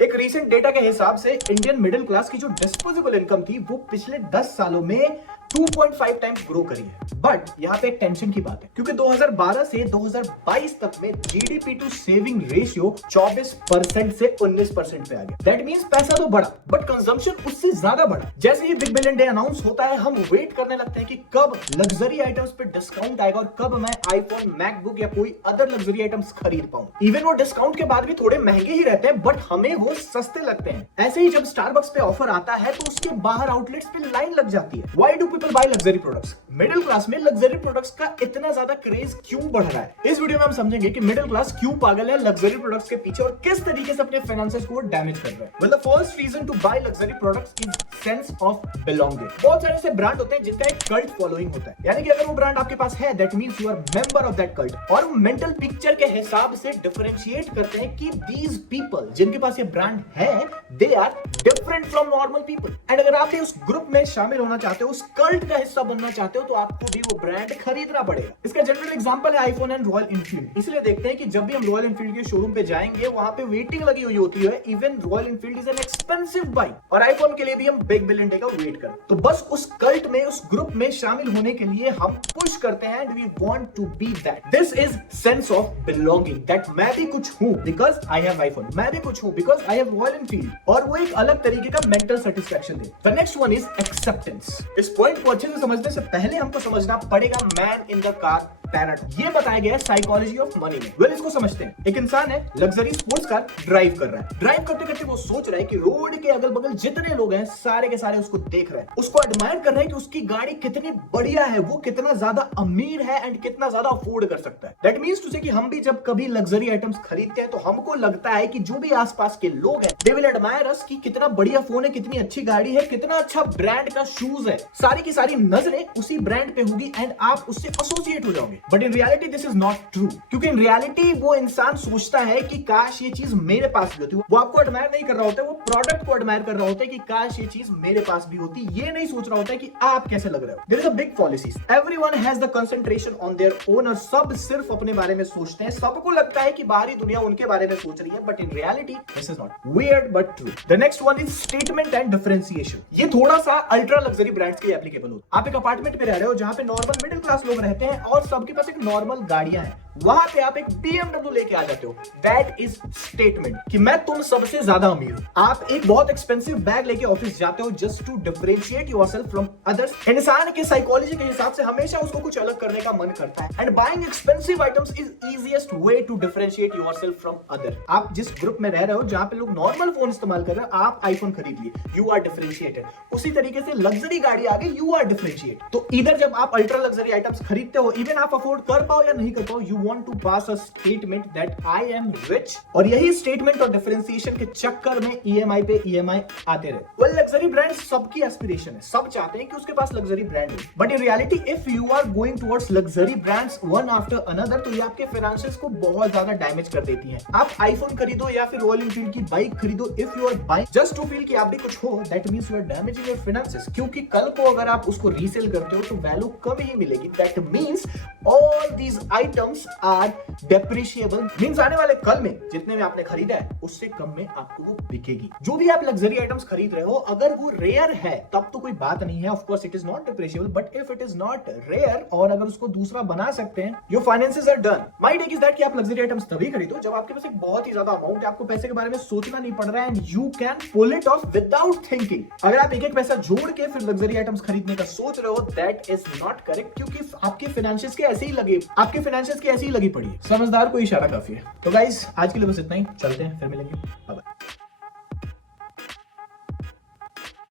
एक recent data के हिसाब से इंडियन मिडिल क्लास की जो डिस्पोजेबल इनकम थी वो पिछले 10 सालों में 2.5 टाइम्स ग्रो करी है। बट यहाँ पे एक टेंशन की बात है, क्योंकि 2012 से 2022 तक में जीडीपी टू सेविंग रेशियो 24% से 19% पे आ गया। दैट मींस पैसा तो बढ़ा बट कंजम्पशन उससे ज्यादा बढ़ा। जैसे ही बिग बिलियन डे अनाउंस होता है हम वेट करने लगते हैं कि कब लग्जरी आइटम्स पे डिस्काउंट आएगा और कब मैं आईफोन, मैकबुक या कोई अदर लग्जरी आइटम्स खरीद पाऊं। इवन वो डिस्काउंट के बाद भी थोड़े महंगे ही रहते हैं बट हमें वो सस्ते लगते हैं। ऐसे ही जब स्टारबक्स पे ऑफर आता है तो उसके बाहर आउटलेट्स पे लाइन लग जाती है। Why do people buy luxury products? Middle class में लग्जरी प्रोडक्ट्स का इतना ज्यादा क्रेज क्यों बढ़ रहा है? इस वीडियो में हम समझेंगे कि मिडिल क्लास क्यों पागल है लग्जरी प्रोडक्ट्स के पीछे और किस तरीके से अपने फाइनेंसेस को डैमेज कर रहा है। Well the first reason to buy luxury products is sense of belonging. बहुत सारे ऐसे ब्रांड होते हैं जिनका एक कल्ट फॉलोइंग होता है, यानी कि अगर वो ब्रांड आपके पास है that means you are member of that cult. और वो मेंटल पिक्चर के हिसाब से डिफरेंशिएट करते हैं कि दीज पीपल जिनके पास ये ब्रांड है they are different from normal people. And अगर आप उस ग्रुप में शामिल होना चाहते हो, उस कल्ट का हिस्सा बनना चाहते हो तो आपको भी वो ब्रांड खरीदना पड़ेगा। इसका जनरल एग्जांपल है आईफोन एंड रॉयल एनफील्ड। इसलिए देखते हैं कि जब भी हम रॉयल एनफील्ड के शोरूम पे जाएंगे वहां पे वेटिंग लगी हुई होती है। Even royal Enfield is an expensive bike और आईफोन के लिए भी हम बिग बिलियन डे का वेट करें। तो बस उस कल्ट में, उस ग्रुप में शामिल होने के लिए हम पुश करते हैं and we want to be that. This is sense of belonging, that मैं भी कुछ हूं बिकॉज आई हैव आईफोन, मैं भी कुछ हूं because I have royal Enfield. और वो एक अलग तरीके का mental satisfaction they. The next one is acceptance. इस पॉइंट को अच्छे से समझने से पहले हमको समझना पड़ेगा man in the car paradise. ये बताया गया है साइकोलॉजी ऑफ मनी में। वेल इसको समझते हैं। एक इंसान है, लग्जरी स्पोर्ट्स कार ड्राइव कर रहा है। ड्राइव करते करते वो सोच रहा है कि रोड के अगल बगल जितने लोग हैं सारे के सारे उसको देख रहे हैं, उसको एडमायर कर रहे हैं कि उसकी गाड़ी कितनी बढ़िया है, वो कितना ज्यादा अमीर है एंड कितना ज्यादा अफोर्ड कर सकता है। दैट मींस टू से कि हम भी जब कभी लग्जरी आइटम्स खरीदते हैं तो हमको लगता है कि जो भी आसपास के लोग हैं दे विल एडमायर अस कि कितना बढ़िया फोन है, कितनी अच्छी गाड़ी है, कितना अच्छा ब्रांड का शूज है। सारी की सारी नजरें उसी ब्रांड पे होगी एंड आप उससे एसोसिएट हो जाओगे। But in reality this is not true, क्योंकि इन रियलिटी वो इंसान सोचता है कि काश ये चीज मेरे पास भी होती। वो आपको एडमायर नहीं कर रहा होता है, वो प्रोडक्ट को एडमायर कर रहा होता है कि काश ये चीज मेरे पास भी होती। ये नहीं सोच रहा होता है कि आप कैसे लग रहे हो। There is a big policy, everyone has the concentration on their own. और सब सिर्फ अपने बारे में सोचते हैं। सबको लगता है कि बाहरी दुनिया उनके बारे में सोच रही है but in reality this is not. Weird but true. The next one is statement and differentiation. ये थोड़ा सा अल्ट्रा लग्जरी ब्रांड्स के लिए एप्लीकेबल होता है। आप एक अपार्टमेंट में रह रहे हो जहां पे नॉर्मल मिडिल क्लास लोग रहते हैं और सबके पास एक नॉर्मल गाड़ियां हैं, वहां पे आप एक BMW लेके आ जाते हो। दैट इज स्टेटमेंट कि मैं तुम सबसे ज्यादा अमीर हूं। आप एक बहुत एक्सपेंसिव बैग लेके ऑफिस जाते हो just to differentiate yourself from others. इंसान के साइकोलॉजी के हिसाब से हमेशा उसको कुछ अलग करने का मन करता है and buying expensive items is easiest way to differentiate yourself from other. आप जिस ग्रुप में रह रहे हो जहां पे लोग नॉर्मल फोन इस्तेमाल कर रहे हो, आप आईफोन खरीद लिए, यू आर डिफरेंशिएटेड। उसी तरीके से लग्जरी गाड़ी आ गई, यू आर डिफरेंशिएट। तो इधर जब आप अल्ट्रा लग्जरी आइटम्स खरीदते हो, इवन आप अफोर्ड कर पाओ या नहीं कर पाओ, you want to pass a statement that I am rich. और यही स्टेटमेंट और डिफरेंशिएशन के चक्कर में ईएमआई पे ईएमआई आते रहे। वेल लग्जरी ब्रांड सबकी एस्पिरेशन है, सब चाहते हैं कि उसके पास लग्जरी ब्रांड हो। But in reality if you are going towards luxury brands one after another तो ये आपके फाइनेंसेस को बहुत ज्यादा डैमेज कर देती है। आप आईफोन खरीदो या फिर रॉयल एनफील्ड की बाइक खरीदो, if you are buying just to feel कि आप भी कुछ हो, that means you are damaging your finances. क्योंकि कल को अगर आप उसको रीसेल करते हो तो वैल्यू कम ही मिलेगी। That means all these items are depreciable. Means आने वाले कल में जितने में आपने खरीदा है उससे कम में आपको वो बिकेगी। जो भी आप लग्जरी आइटम्स खरीद रहे हो अगर वो रेयर है तब तो कोई बात नहीं है, of course it is not depreciable. But if it is not rare और अगर उसको दूसरा बना सकते हैं, your finances are done. My take is that कि आप लग्जरी आइटम्स तभी खरीदो जब आपके पास एक बहुत ही ज्यादा अमाउंट है, आपको पैसे के बारे में सोचना नहीं पड़ रहा है and you can pull it off without thinking. अगर आप एक एक पैसा जोड़ के फिर लग्जरी आइटम्स खरीदने का सोच रहे हो, दैट इज नॉट करेक्ट, क्योंकि आपके फाइनेंशियल्स के ऐसे ही लगे, आपके फाइनेंशियल्स की ऐसी ही लगी पड़ी है। समझदार को इशारा काफी है। तो गाइस आज के लिए बस इतना ही, चलते हैं, फिर मिलेंगे, बाय बाय।